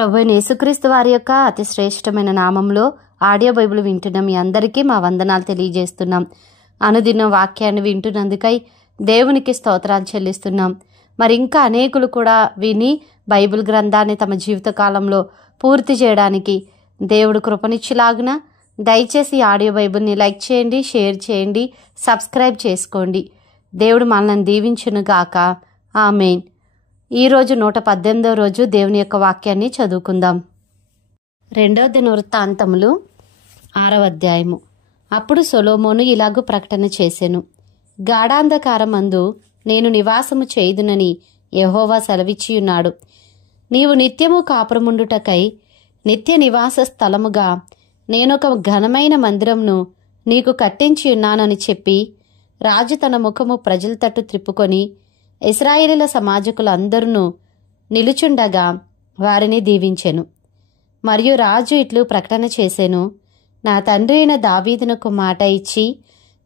ప్రభువైన యేసుక్రీస్తు వారి యొక్క అతి శ్రేష్టమైన నామంలో ఆడియో బైబిల్ వింటున్న మీ అందరికీ మా వందనాలు తెలియజేస్తున్నాం. అనుదిన వాక్యాన్ని వింటున్నందుకై దేవునికి స్తోత్రాలు చెల్లిస్తున్నాం. మరి ఇంకా అనేకులు కూడా విని బైబిల్ గ్రంథాన్ని తమ జీవిత కాలంలో పూర్తి చేయడానికి దేవుడు కృపనిచ్చిలాగున దయచేసి ఆడియో బైబిల్ని లైక్ చేయండి, షేర్ చేయండి, సబ్స్క్రైబ్ చేసుకోండి. దేవుడు మనల్ని దీవించును గాక. ఆమేన్. ఈరోజు 118వ రోజు దేవుని యొక్క వాక్యాన్ని చదువుకుందాం. 2వ దినవృత్తాంతములు 6వ అధ్యాయము. అప్పుడు సొలొమోను ఇలాగు ప్రకటన చేసెను. గాఢాంధకారమందు నేను నివాసము చేయుదునని యెహోవా సెలవిచ్చియున్నాడు. నీవు నిత్యము కాపురముండుటకై నిత్య నివాస స్థలముగా నేనొక ఘనమైన మందిరమును నీకు కట్టించి ఉన్నానని చెప్పి రాజు తన ముఖము ప్రజల తట్టు త్రిప్పుకొని ఇశ్రాయేలీల సమాజకులందరూ నిలుచుండగా వారిని దీవించెను. మరియు రాజు ఇట్లు ప్రకటన చేసెను. నా తండ్రి అయిన దావీదునకు మాట ఇచ్చి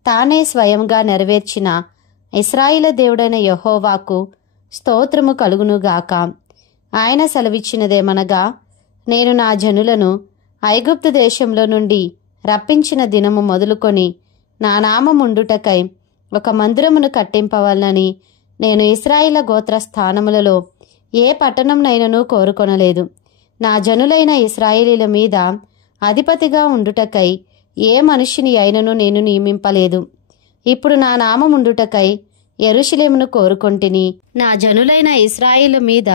తానే స్వయంగా నెరవేర్చిన ఇశ్రాయేలు దేవుడైన యెహోవాకు స్తోత్రము కలుగునుగాక. ఆయన సెలవిచ్చినదేమనగా, నేను నా జనులను ఐగుప్తు దేశంలో నుండి రప్పించిన దినము మొదలుకొని నా నామముండుటకై ఒక మందిరమును కట్టింపవలనని నేను ఇశ్రాయేలు గోత్ర స్థానములలో ఏ పట్టణంనైనను కోరుకొనలేదు. నా జనులైన ఇశ్రాయేలీల మీద అధిపతిగా ఉండుటకై ఏ మనిషిని అయినను నేను నియమింపలేదు. ఇప్పుడు నా నామముండుటకై యెరూషలేమును కోరుకొంటిని. నా జనులైన ఇశ్రాయేలు మీద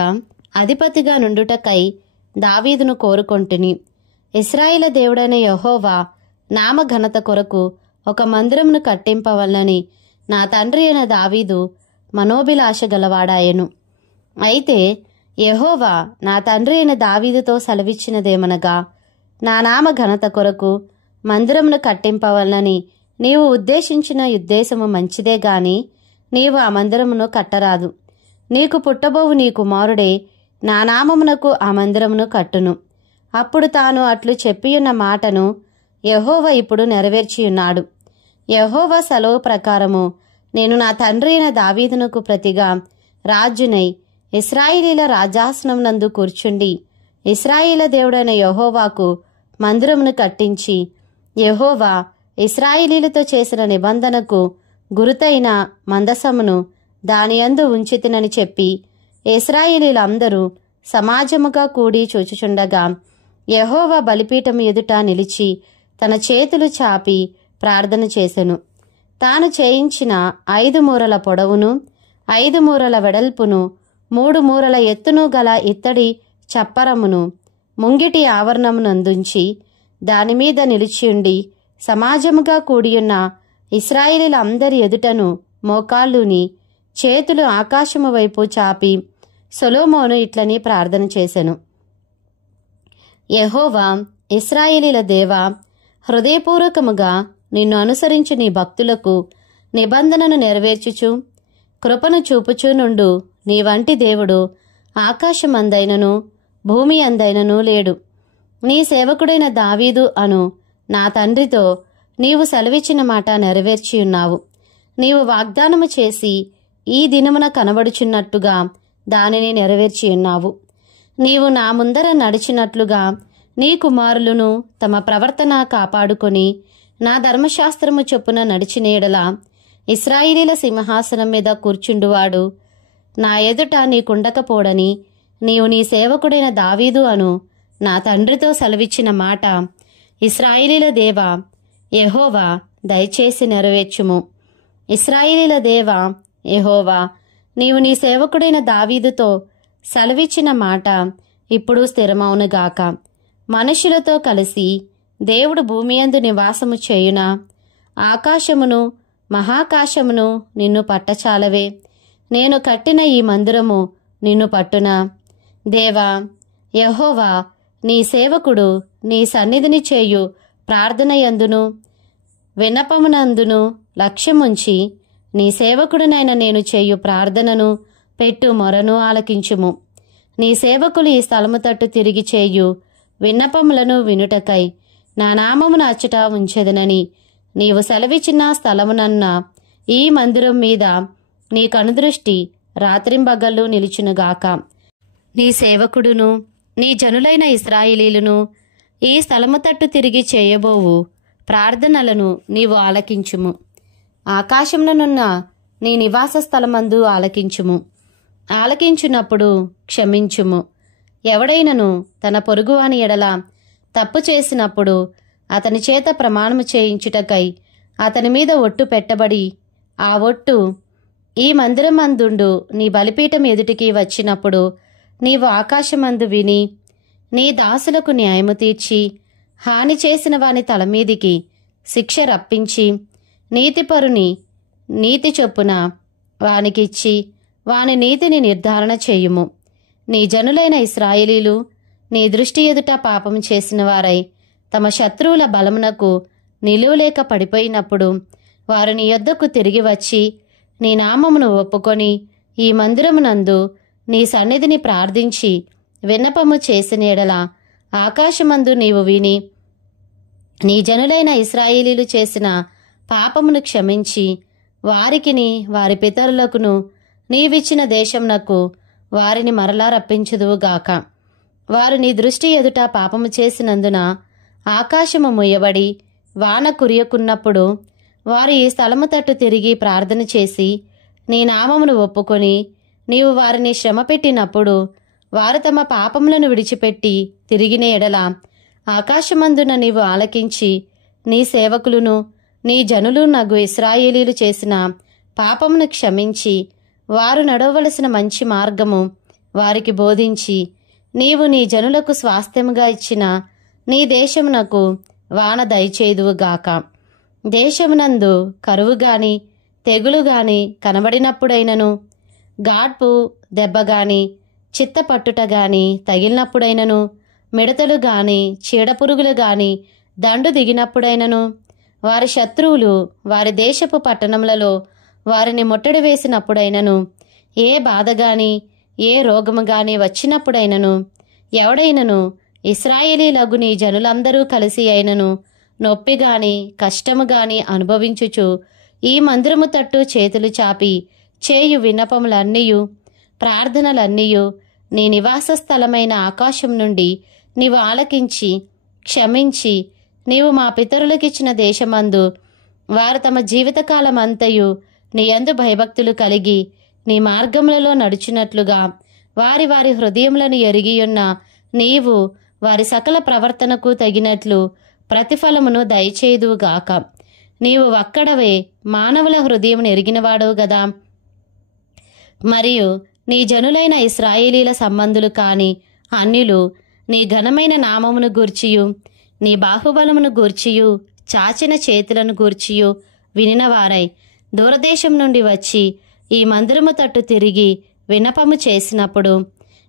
అధిపతిగా నుండుటకై దావీదును కోరుకొంటిని. ఇశ్రాయేలు దేవుడైన యెహోవా నామ ఘనత కొరకు ఒక మందిరమును కట్టింపవలనని నా తండ్రి అయిన దావీదు మనోభిలాష గలవాడాయెను. అయితే యెహోవా నా తండ్రి అయిన దావీదుతో సెలవిచ్చినదేమనగా, నా నామ ఘనత కొరకు మందిరమును కట్టింపవలనని నీవు ఉద్దేశించిన ఉద్దేశము మంచిదే గాని నీవు ఆ మందిరమును కట్టరాదు. నీకు పుట్టబోవు నీ కుమారుడే నా నామమునకు ఆ మందిరమును కట్టును. అప్పుడు తాను అట్లు చెప్పియున్న మాటను యెహోవా ఇప్పుడు నెరవేర్చియున్నాడు. యెహోవా సెలవు ప్రకారము నేను నా తండ్రి అయిన దావీదునకు ప్రతిగా రాజునై ఇశ్రాయేలీల రాజాసనమునందు కూర్చుండి ఇశ్రాయేలు దేవుడైన యెహోవాకు మందిరమును కట్టించి యెహోవా ఇశ్రాయేలీలతో చేసిన నిబంధనకు గురుతైన మందసమును దానియందు ఉంచితినని చెప్పి ఇశ్రాయేలీలందరూ సమాజముగా కూడి చూచుచుండగా యెహోవా బలిపీఠము ఎదుట నిలిచి తన చేతులు చాపి ప్రార్థన చేసెను. తాను చేయించిన 5 మూరల పొడవును 5 మూరల వెడల్పును 3 మూరల ఎత్తును గల ఇత్తడి చప్పరమును ముంగిటి ఆవరణమునందుంచి దానిమీద నిలిచియుండి సమాజముగా కూడియున్న ఇశ్రాయేలీలందరి ఎదుటను మోకాళ్ళుని చేతులు ఆకాశము వైపు చాపి సొలొమోను ఇట్లని ప్రార్థన చేసెను. యెహోవా ఇశ్రాయేలీల దేవా, హృదయపూర్వకముగా నిన్ను అనుసరించి నీ భక్తులకు నిబంధనను నెరవేర్చుచు కృపను చూపుచూ నుండు నీ వంటి దేవుడు ఆకాశమందైనను భూమి అందైనను లేడు. నీ సేవకుడైన దావీదు అను నా తండ్రితో నీవు సెలవిచ్చిన మాట నెరవేర్చియున్నావు. నీవు వాగ్దానము చేసి ఈ దినమున కనబడుచున్నట్టుగా దానిని నెరవేర్చియున్నావు. నీవు నా ముందర నడిచినట్లుగా నీ కుమారులను తమ ప్రవర్తన కాపాడుకొని నా ధర్మశాస్త్రము చొప్పున నడిచిన యెడల ఇశ్రాయేలీల సింహాసనం మీద కూర్చుండువాడు నా ఎదుట నీకుండకపోడని నీవు నీ సేవకుడైన దావీదు అను నా తండ్రితో సెలవిచ్చిన మాట ఇశ్రాయేలీల దేవా యెహోవా దయచేసి నెరవేర్చుము. ఇశ్రాయేలీల దేవా యెహోవా, నీవు నీ సేవకుడైన దావీదుతో సెలవిచ్చిన మాట ఇప్పుడు స్థిరమవునుగాక. మనుషులతో కలిసి దేవుడు భూమియందు నివాసము చేయునా? ఆకాశమును మహాకాశమును నిన్ను పట్టచాలవే. నేను కట్టిన ఈ మందిరము నిన్ను పట్టునా? దేవా యెహోవా, నీ సేవకుడు నీ సన్నిధిని చేయు ప్రార్థనయందును విన్నపమునందును లక్ష్యముంచి నీ సేవకుడునైన నేను చేయు ప్రార్థనను పెట్టు మొరను ఆలకించుము. నీ సేవకులు ఈ స్థలము తట్టు తిరిగి చేయు విన్నపములను వినుటకై నా నామమును అచ్చట ఉంచెదనని నీవు సెలవిచ్చిన స్థలమునన్న ఈ మందిరం మీద నీ కనుదృష్టి రాత్రింబగళ్ళు నిలుచునుగాక. నీ సేవకుడును నీ జనులైన ఇశ్రాయేలీయులను ఈ స్థలము తట్టు తిరిగి చేయబోవు ప్రార్థనలను నీవు ఆలకించుము. ఆకాశముననున్న నీ నివాస స్థలమందు ఆలకించుము. ఆలకించున్నప్పుడు క్షమించుము. ఎవడైనను తన పొరుగువాని ఎడల తప్పు చేసినప్పుడు అతని చేత ప్రమాణము చేయించుటకై అతని మీద ఒట్టు పెట్టబడి ఆ ఒట్టు ఈ మందిరమందుండు నీ బలిపీఠం ఎదుటికి వచ్చినప్పుడు నీవు ఆకాశమందు విని నీ దాసులకు న్యాయము తీర్చి హాని చేసిన వాని తలమీదికి శిక్ష రప్పించి నీతిపరుని నీతి చొప్పున వానికిచ్చి వాని నీతిని నిర్ధారణ చేయుము. నీ జనులైన ఇశ్రాయేలీలు నీ దృష్టి ఎదుట పాపం చేసిన వారై తమ శత్రువుల బలమునకు నిలువలేక పడిపోయినప్పుడు వారు నీ యొద్దకు తిరిగి వచ్చి నీ నామమును ఒప్పుకొని ఈ మందిరమునందు నీ సన్నిధిని ప్రార్థించి విన్నపము చేసిన ఎడల ఆకాశమందు నీవు విని నీ జనులైన ఇశ్రాయేలీలు చేసిన పాపమును క్షమించి వారికిని వారి పితరులకును నీవిచ్చిన దేశమునకు వారిని మరలా రప్పించుదువుగాక. వారు నీ దృష్టి ఎదుట పాపము చేసినందున ఆకాశము ముయ్యబడి వాన కురియకున్నప్పుడు వారు ఈ స్థలము తట్టు తిరిగి ప్రార్థన చేసి నీ నామమును ఒప్పుకొని నీవు వారిని శ్రమ పెట్టినప్పుడు వారు తమ పాపములను విడిచిపెట్టి తిరిగిన ఎడల ఆకాశమందున నీవు ఆలకించి నీ సేవకులను నీ జనులు నగు ఇశ్రాయేలీలు చేసిన పాపమును క్షమించి వారు నడవవలసిన మంచి మార్గము వారికి బోధించి నీవు నీ జనులకు స్వాస్థ్యముగా ఇచ్చిన నీ దేశమునకు వాన దయచేదువుగాక. దేశమునందు కరువుగాని తెగులుగాని కనబడినప్పుడైనను గాడ్పు దెబ్బగాని చిత్తపట్టుట గాని తగిలినప్పుడైనను మిడతలు గాని చీడపురుగులు గాని దండు దిగినప్పుడైనను వారి శత్రువులు వారి దేశపు పట్టణములలో వారిని ముట్టడి వేసినప్పుడైనను ఏ బాధగాని ఏ రోగము గాని వచ్చినప్పుడైనను ఎవడైనను ఇశ్రాయేలీలగు నీ జనులందరూ కలిసి అయినను నొప్పిగాని కష్టముగాని అనుభవించుచు ఈ మందిరము తట్టు చేతులు చాపి చేయు విన్నపములన్నీయు ప్రార్థనలన్నీయు నీ నివాస స్థలమైన ఆకాశం నుండి నీవు ఆలకించి క్షమించి నీవు మా పితరులకిచ్చిన దేశమందు వారు తమ జీవితకాలమంతయు నీ యందు భయభక్తులు కలిగి నీ మార్గములలో నడుచున్నట్లుగా వారి వారి హృదయములను ఎరిగియున్న నీవు వారి సకల ప్రవర్తనకు తగినట్లు ప్రతిఫలమును దయచేదువుగాక. నీవు ఒక్కడవే మానవుల హృదయమును ఎరిగినవాడవు గదా. మరియు నీ జనులైన ఇశ్రాయేలీల సంబంధులు కాని అన్యులు నీ ఘనమైన నామమును గూర్చియు నీ బాహుబలమును గూర్చియు చాచిన చేతులను గూర్చియు వినినవారై దూరదేశం నుండి వచ్చి ఈ మందిరము తట్టు తిరిగి విన్నపము చేసినప్పుడు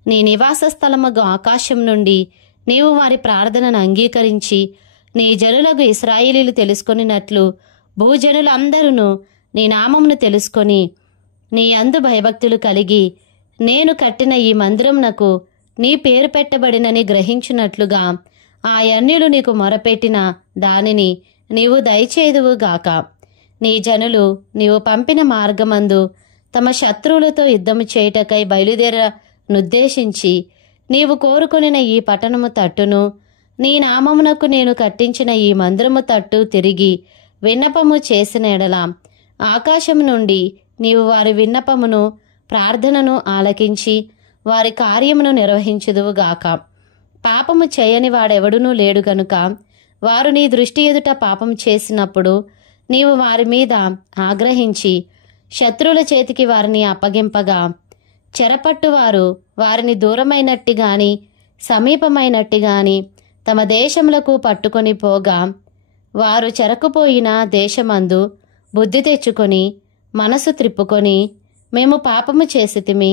నీ నివాస స్థలమగు ఆకాశం నుండి నీవు వారి ప్రార్థనను అంగీకరించి నీ జనులకు ఇశ్రాయేలీలు తెలుసుకొనినట్లు భూజనులందరూ నీ నామమును తెలుసుకొని నీ అందు భయభక్తులు కలిగి నేను కట్టిన ఈ మందిరమునకు నీ పేరు పెట్టబడినని గ్రహించున్నట్లుగా ఆ అన్యులు నీకు మొరపెట్టిన దానిని నీవు దయచేదువుగాక. నీ జనులు నీవు పంపిన మార్గమందు తమ శత్రువులతో యుద్ధము చేయుటకై బయలుదేరనుద్దేశించి నీవు కోరుకొనిన ఈ పట్టణము తట్టును నీ నామమునకు నేను కట్టించిన ఈ మందిరము తట్టు తిరిగి విన్నపము చేసిన ఎడల ఆకాశము నుండి నీవు వారి విన్నపమును ప్రార్థనను ఆలకించి వారి కార్యమును నిర్వహించుదువుగాక. పాపము చేయని వాడెవడునూ లేడు గనుక వారు నీ దృష్టి ఎదుట పాపము చేసినప్పుడు నీవు వారి మీద ఆగ్రహించి శత్రువుల చేతికి వారిని అప్పగింపగా చెరపట్టువారు వారిని దూరమైనట్టి గాని సమీపమైనట్టి గాని తమ దేశములకు పట్టుకొని పోగా వారు చెరకుపోయిన దేశమందు బుద్ధి తెచ్చుకొని మనసు త్రిప్పుకొని మేము పాపము చేసితిమి,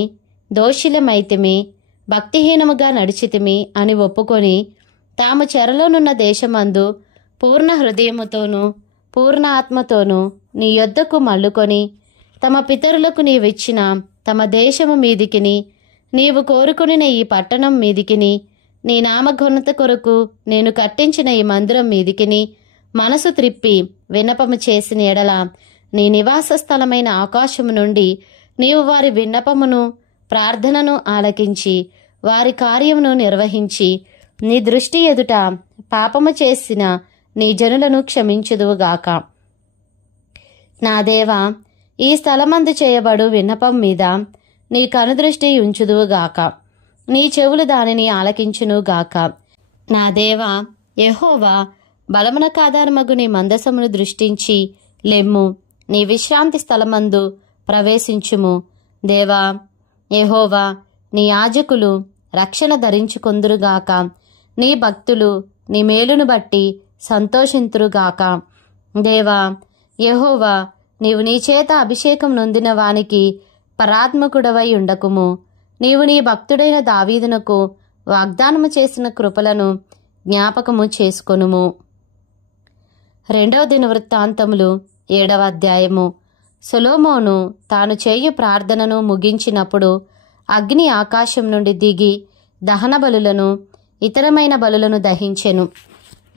దోషులమైతిమి, భక్తిహీనముగా నడిచితిమి అని ఒప్పుకొని తాము చెరలోనున్న దేశమందు పూర్ణ హృదయముతోనూ పూర్ణ ఆత్మతోనూ నీ యొద్దకు మల్లుకొని తమ పితరులకు నీవిచ్చిన తమ దేశము మీదికిని నీవు కోరుకొనిన ఈ పట్టణం మీదికిని నీ నామఘనత కొరకు నేను కట్టించిన ఈ మందిరం మీదికిని మనసు త్రిప్పి విన్నపము చేసిన ఎడల నీ నివాస స్థలమైన ఆకాశము నుండి నీవు వారి విన్నపమును ప్రార్థనను ఆలకించి వారి కార్యమును నిర్వహించి నీ దృష్టి ఎదుట పాపము చేసిన నీ జనులను క్షమించుదువుగాక. నా దేవా, ఈ స్థలమందు చేయబడు విన్నపం మీద నీ కనుదృష్టి ఉంచుదువుగాక. నీ చెవులు దానిని ఆలకించునుగాక. నా దేవా యెహోవా, బలమునకు ఆధారమగు నీ మందసమును దృష్టించి లెమ్ము. నీ విశ్రాంతి స్థలమందు ప్రవేశించుము. దేవా యెహోవా, నీ యాజకులు రక్షణ ధరించుకొందురుగాక. నీ భక్తులు నీ మేలును బట్టి సంతోషింతురుగాక. దేవా యెహోవా, నీవు నీ చేత అభిషేకం నొందిన వానికి పరాత్మకుడవై ఉండకుము. నీవు నీ భక్తుడైన దావీదునకు వాగ్దానము చేసిన కృపలను జ్ఞాపకము చేసుకొనుము. 2వ దినవృత్తాంతములు 7వ అధ్యాయము. సొలొమోను తాను చేయు ప్రార్థనను ముగించినప్పుడు అగ్ని ఆకాశం నుండి దిగి దహన బలులను ఇతరమైన బలులను దహించెను.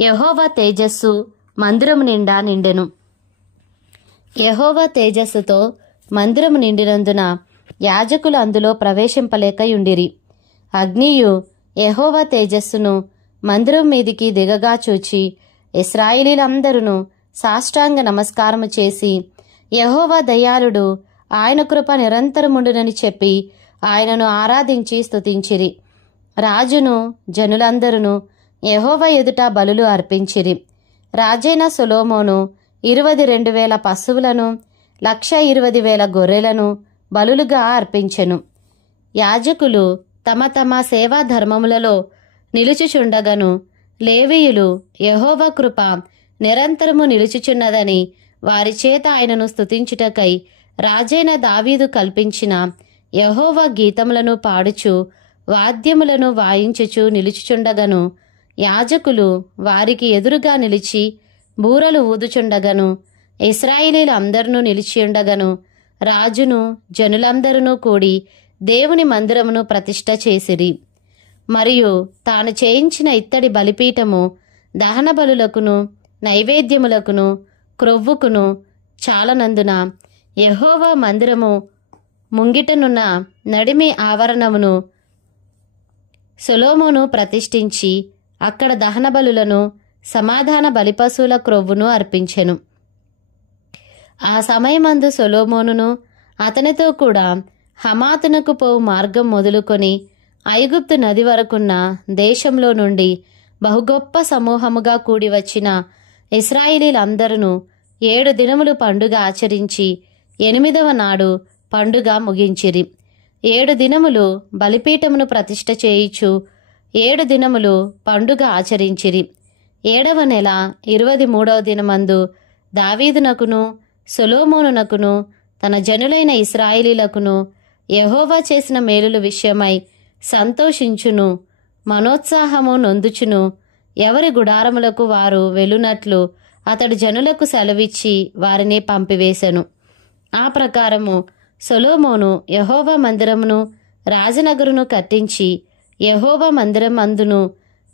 యెహోవా తేజస్సు మందిరము నిండా నిండెను. యెహోవా తేజస్సుతో మందిరము నిండినందున యాజకులు అందులో ప్రవేశింపలేకయుండిరి. అగ్నియు యెహోవా తేజస్సును మందిరం మీదికి దిగగా చూచి ఇశ్రాయేలీలందరూ సాష్టాంగ నమస్కారము చేసి, యెహోవా దయాళుడు, ఆయన కృప నిరంతరముండునని చెప్పి ఆయనను ఆరాధించి స్తుతించిరి. రాజును జనులందరూ యెహోవా ఎదుట బలులు అర్పించిరి. రాజైన సొలొమోను 22,000 పశువులను 120,000 గొర్రెలను బలులుగా అర్పించెను. యాజకులు తమ తమ సేవా ధర్మములలో నిలుచుచుండగను లేవీయులు యెహోవా కృప నిరంతరము నిలుచుచున్నదని వారి చేత ఆయనను స్తుతించుటకై రాజైన దావీదు కల్పించిన యెహోవా గీతములను పాడుచు వాద్యములను వాయించుచు నిలుచుచుండగను యాజకులు వారికి ఎదురుగా నిలిచి బూరలు ఊదుచుండగను ఇశ్రాయేలీలందరూ నిలిచియుండగను రాజును జనులందరూ కూడి దేవుని మందిరమును ప్రతిష్ఠ చేసిరి. మరియు తాను చేయించిన ఇత్తడి బలిపీఠము దహన బలులకును నైవేద్యములకును క్రొవ్వుకును చాలనందున యెహోవా మందిరము ముంగిటనున్న నడిమి ఆవరణమును సొలొమోను ప్రతిష్ఠించి అక్కడ దహన బలులను సమాధాన బలిపశువుల క్రొవ్వును అర్పించెను. ఆ సమయమందు సొలొమోనును అతనితో కూడా హమాతునకు పోవు మార్గం మొదలుకొని ఐగుప్తు నది వరకున్న దేశంలో నుండి బహుగొప్ప సమూహముగా కూడి వచ్చిన ఇశ్రాయేలీలందరూ 7 దినములు పండుగ ఆచరించి 8వ నాడు పండుగ ముగించిరి. 7 దినములు బలిపీఠమును ప్రతిష్ఠ చేయిచు 7 దినములు పండుగ ఆచరించిరి. 7వ నెల 23వ దినమందు దావీదునకును సొలొమోనునకును తన జనులైన ఇశ్రాయేలీలకును యెహోవా చేసిన మేలుల విషయమై సంతోషించును మనోత్సాహము నొందుచును ఎవరి గుడారములకు వారు వెళ్ళునట్లు అతడు జనులకు సెలవిచ్చి వారిని పంపివేశను. ఆ ప్రకారము సొలొమోను యెహోవా మందిరమును రాజనగరును కట్టించి యెహోవా మందిరం అందును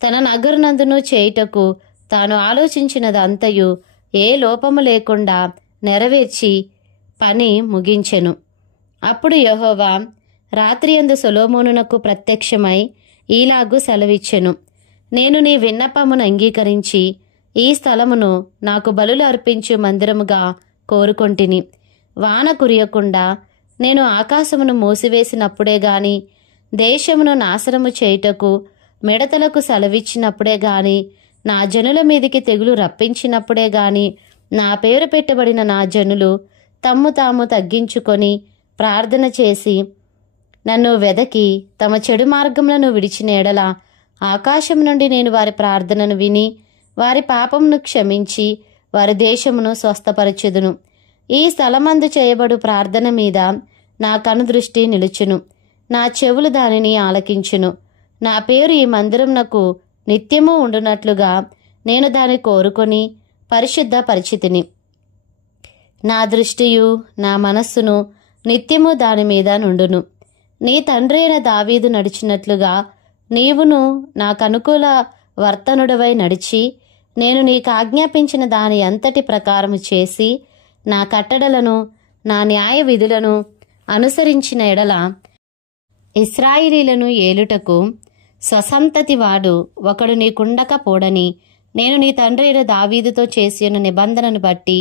తన నగరునందును చేయుటకు తాను ఆలోచించినదంతయు ఏ లోపము లేకుండా నెరవేర్చి పని ముగించెను. అప్పుడు యెహోవా రాత్రియందు సొలొమోనునకు ప్రత్యక్షమై ఈలాగు సెలవిచ్చెను, నేను నీ విన్నపమును అంగీకరించి ఈ స్థలమును నాకు బలులు అర్పించు మందిరముగా కోరుకొంటిని. వాన కురియకుండా నేను ఆకాశమును మూసివేసినప్పుడే గాని దేశమును నాశనము చేయుటకు మిడతలకు సెలవిచ్చినప్పుడే గాని నా జనుల మీదికి తెగులు రప్పించినప్పుడే గాని నా పేరు పెట్టబడిన నా జనులు తమ్ము తాము తగ్గించుకొని ప్రార్థన చేసి నన్ను వెదకి తమ చెడు మార్గములను విడిచిన ఎడల ఆకాశం నుండి నేను వారి ప్రార్థనను విని వారి పాపమును క్షమించి వారి దేశమును స్వస్థపరచెదును. ఈ స్థలమందు చేయబడు ప్రార్థన మీద నా కనుదృష్టి నిలుచును, నా చెవులు దానిని ఆలకించును. నా పేరు ఈ మందిరమునకు నిత్యము ఉండునట్లుగా నేను దాన్ని కోరుకొని పరిశుద్ధ పరిచితిని. నా దృష్టియు నా మనస్సును నిత్యము దాని మీద నుండును. నీ తండ్రి అయిన దావీదు నడిచినట్లుగా నీవును నాకనుకూల వర్తనుడవై నడిచి నేను నీకు ఆజ్ఞాపించిన దాని అంతటి ప్రకారము చేసి నా కట్టడలను నా న్యాయ విధులను అనుసరించిన ఎడల ఇశ్రాయేలీలను ఏలుటకు స్వసంతతి వాడు ఒకడు నీకుండకపోడని నేను నీ తండ్రి అయిన దావీదుతో చేసిన నిబంధనను బట్టి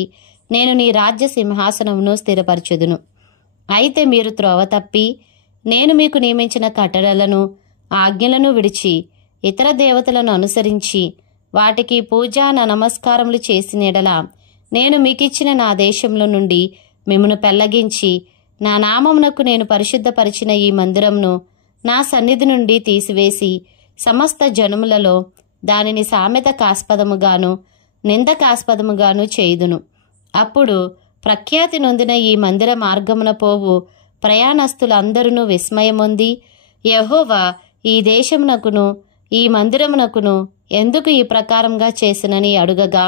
నేను నీ రాజ్య సింహాసనమును స్థిరపరచుదును. అయితే మీరు త్రోవ తప్పి నేను మీకు నియమించిన కట్టడలను ఆజ్ఞలను విడిచి ఇతర దేవతలను అనుసరించి వాటికి పూజా నమస్కారములు చేసిన ఎడల నేను మీకిచ్చిన నా దేశంలో నుండి మిమ్మును పెళ్లగించి నా నామమునకు నేను పరిశుద్ధపరిచిన ఈ మందిరమును నా సన్నిధి నుండి తీసివేసి సమస్త జనములలో దానిని సామెతకాస్పదముగాను నిందకాస్పదముగాను చేయుదును. అప్పుడు ప్రఖ్యాతి నొందిన ఈ మందిర మార్గమున పోవు ప్రయాణస్తులందరూ విస్మయమొంది యెహోవా ఈ దేశమునకును ఈ మందిరమునకును ఎందుకు ఈ ప్రకారంగా చేసినని అడుగగా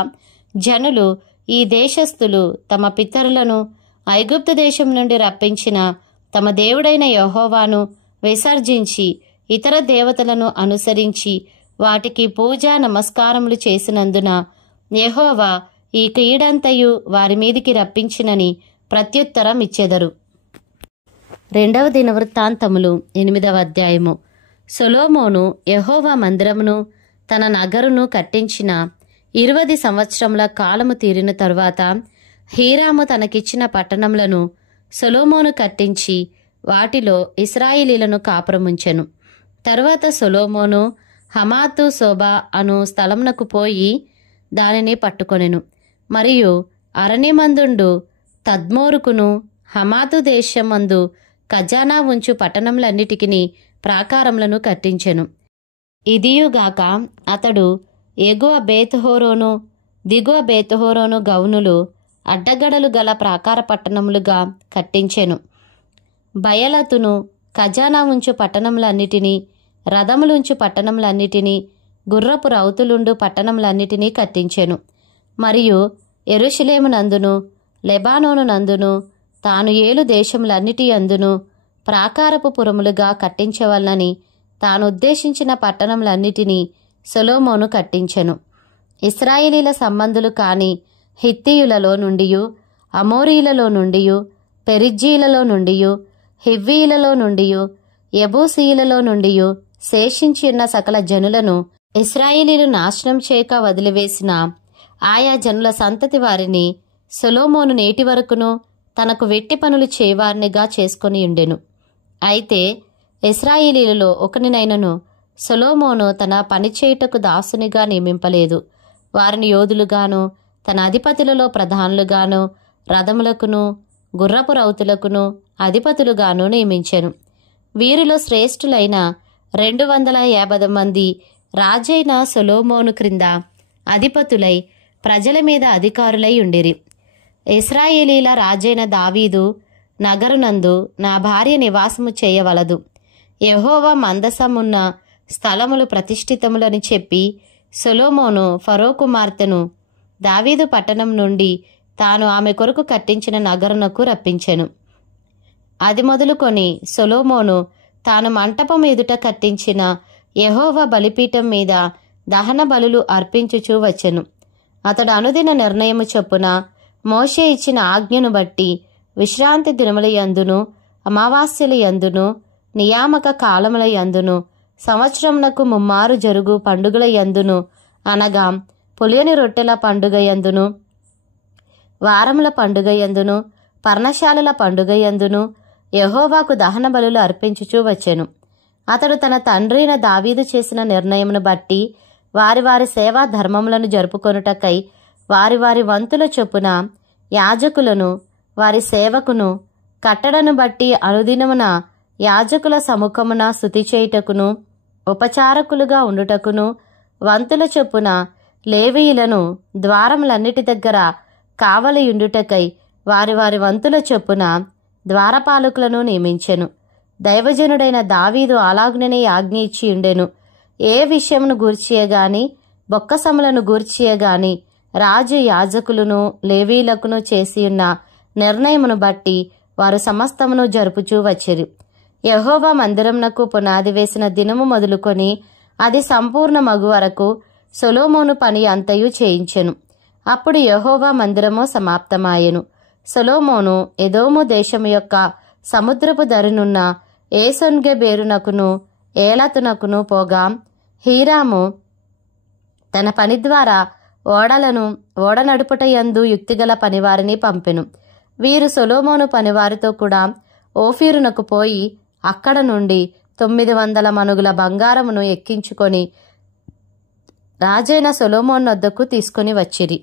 జనులు ఈ దేశస్థులు తమ పితరులను ఐగుప్తు దేశం నుండి రప్పించిన తమ దేవుడైన యెహోవాను విసర్జించి ఇతర దేవతలను అనుసరించి వాటికి పూజా నమస్కారములు చేసినందున యెహోవా ఈ కీడంతయు వారి మీదికి రప్పించినని ప్రత్యుత్తరం ఇచ్చెదరు. 2వ దినవృత్తాంతములు 8వ అధ్యాయము. సొలొమోను యెహోవా మందిరమును తన నగరును కట్టించిన 20 సంవత్సరముల కాలము తీరిన తరువాత హీరాము తనకిచ్చిన పట్టణములను సొలొమోను కట్టించి వాటిలో ఇశ్రాయేలీలను కాపురముంచెను. తరువాత సొలొమోను హమాతు సోబా అను స్థలమునకు పోయి దానిని పట్టుకొనెను. మరియు అరణ్యమందుండు తద్మోరుకును హమాతు దేశమందు ఖజానా ఉంచు పట్టణములన్నిటికిని ప్రాకారములను కట్టించెను. ఇదియుగాక అతడు ఎగువ బేత్హోరోను దిగువ బేత్హోరోను గౌనులు అడ్డగడలు గల ప్రాకార పట్టణములుగా కట్టించెను. బయలతును ఖజానా ఉంచు పట్టణములన్నిటినీ రథములుంచు పట్టణములన్నిటినీ గుర్రపు రౌతులుండు పట్టణములన్నిటినీ కట్టించెను. మరియు యెరూషలేము నందును లెబానోను నందును తాను ఏలు దేశములన్నిటి అందును ప్రాకారపు పురములుగా కట్టించవలనని తాను ఉద్దేశించిన పట్టణములన్నిటినీ సొలొమోను కట్టించెను. ఇశ్రాయేలీల సంబంధులు కాని హిత్తీయులలో నుండియు అమోరీలలో నుండియు పెరిజ్జీలలో నుండియు హివ్వీలలో నుండియు యెబూసీయులలో నుండియు శేషించి ఉన్న సకల జనులను ఇశ్రాయేలీలు నాశనం చేయక వదిలివేసిన ఆయా జనుల సంతతి వారిని సొలొమోను నేటి వరకును తనకు వెట్టి పనులు చేయవారినిగా చేసుకొని ఉండెను. అయితే ఇశ్రాయేలీలలో ఒకనినైనను సొలొమోను తన పనిచేయుటకు దాసునిగా నియమింపలేదు. వారిని యోధులుగాను తన అధిపతులలో ప్రధానులుగాను రథములకును గుర్రపు రౌతులకును అధిపతులుగాను నియమించెను. వీరిలో శ్రేష్ఠులైన 250 మంది రాజైన సొలొమోను క్రింద అధిపతులై ప్రజల మీద అధికారులై ఉండిరి. ఇశ్రాయేలీల రాజైన దావీదు నగరునందు నా భార్య నివాసము చేయవలదు, యెహోవా మందసమున్న స్థలములు ప్రతిష్ఠితములని చెప్పి సొలొమోను ఫరో కుమార్తెను దావీదు పట్టణం నుండి తాను ఆమె కొరకు కట్టించిన నగరునకు రప్పించెను. అది మొదలుకొని సొలొమోను తాను మంటపం ఎదుట కట్టించిన యెహోవా బలిపీఠం మీద దహన బలులు అర్పించుచూ వచ్చెను. అతడు అనుదిన నిర్ణయము చొప్పున మోషే ఇచ్చిన ఆజ్ఞను బట్టి విశ్రాంతి దినముల యందును అమావాస్యల యందును నియామక కాలముల యందును సంవత్సరమునకు ముమ్మారు జరుగు పండుగల యందును అనగా పులియని రొట్టెల పండుగ యందును వారముల పండుగ యందును పర్ణశాలల పండుగ యందును యెహోవాకు దహన బలులు అర్పించుచూ వచ్చెను. అతడు తన తండ్రైన దావీదు చేసిన నిర్ణయమును బట్టి వారి వారి సేవా ధర్మములను జరుపుకొనుటకై వారి వారి వంతుల చొప్పున యాజకులను వారి సేవకును కట్టడను బట్టి అనుదినమున యాజకుల సముఖమున స్తుతి చేయుటకును ఉపచారకులుగా ఉండుటకును వంతుల చొప్పున లేవీయులను ద్వారములన్నిటి దగ్గర కావలియుండుటకై వారి వారి వంతుల చొప్పున ద్వారపాలకులను నియమించెను. దైవజనుడైన దావీదు అలాగుననే ఆజ్ఞ ఇచ్చి ఉండెను. ఏ విషయమును గూర్చియగాని బొక్కసములను గూర్చియగాని రాజు యాజకులను లేవీయులకును చేసియున్న నిర్ణయమును బట్టి వారు సమస్తమును జరుపుచూ వచ్చిరి. యెహోవా మందిరమునకు పునాది వేసిన దినము మొదలుకొని అది సంపూర్ణ మగు వరకు సొలొమోను పని అంతయు చేయించెను. అప్పుడు యెహోవా మందిరము సమాప్తమాయెను. సొలొమోను ఎదోము దేశము యొక్క సముద్రపు దరినున్న ఏసొన్గెబెరునకును ఏలతునకును పోగా హీరాము తన పని ద్వారా ఓడనడుపుటయందు యుక్తిగల పనివారిని పంపెను. వీరు సొలొమోను పనివారితో కూడా ఓఫీరునకు పోయి అక్కడ నుండి 900 మణుగుల బంగారమును ఎక్కించుకొని రాజైన సొలొమోను వద్దకు తీసుకొని వచ్చిరి.